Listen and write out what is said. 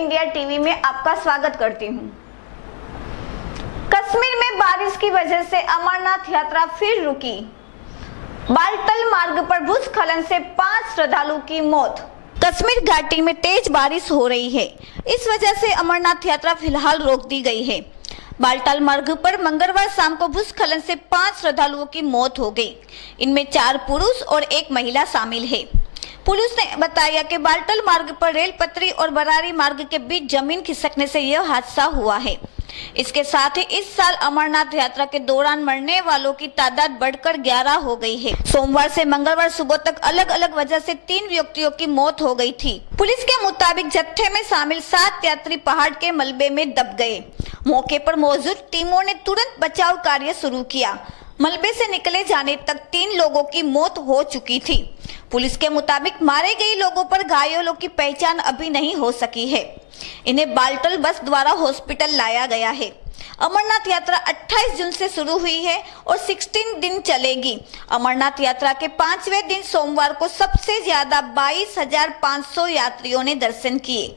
India TV में आपका स्वागत करती हूं। कश्मीर में बारिश की वजह से अमरनाथ यात्रा फिर रुकी। बालतल मार्ग पर भूस्खलन से 5 श्रद्धालुओं की मौत। कश्मीर घाटी में तेज बारिश हो रही है, इस वजह से अमरनाथ यात्रा फिलहाल रोक दी गई है। बालताल मार्ग पर मंगलवार शाम को भूस्खलन से 5 श्रद्धालुओं की मौत हो गई। इनमें 4 पुरुष और 1 महिला शामिल है। पुलिस ने बताया कि बालताल मार्ग पर रेल पटरी और बरारी मार्ग के बीच जमीन खिसकने से यह हादसा हुआ है। इसके साथ ही इस साल अमरनाथ यात्रा के दौरान मरने वालों की तादाद बढ़कर 11 हो गई है। सोमवार से मंगलवार सुबह तक अलग अलग वजह से 3 व्यक्तियों की मौत हो गई थी। पुलिस के मुताबिक जत्थे में शामिल 7 यात्री पहाड़ के मलबे में दब गए। मौके पर मौजूद टीमों ने तुरंत बचाव कार्य शुरू किया। मलबे से निकले जाने तक 3 लोगों की मौत हो चुकी थी। पुलिस के मुताबिक मारे गए लोगों पर घायलों की पहचान अभी नहीं हो सकी है। इन्हें बालतल बस द्वारा हॉस्पिटल लाया गया है। अमरनाथ यात्रा 28 जून से शुरू हुई है और 16 दिन चलेगी। अमरनाथ यात्रा के 5वें दिन सोमवार को सबसे ज्यादा 22,500 यात्रियों ने दर्शन किए।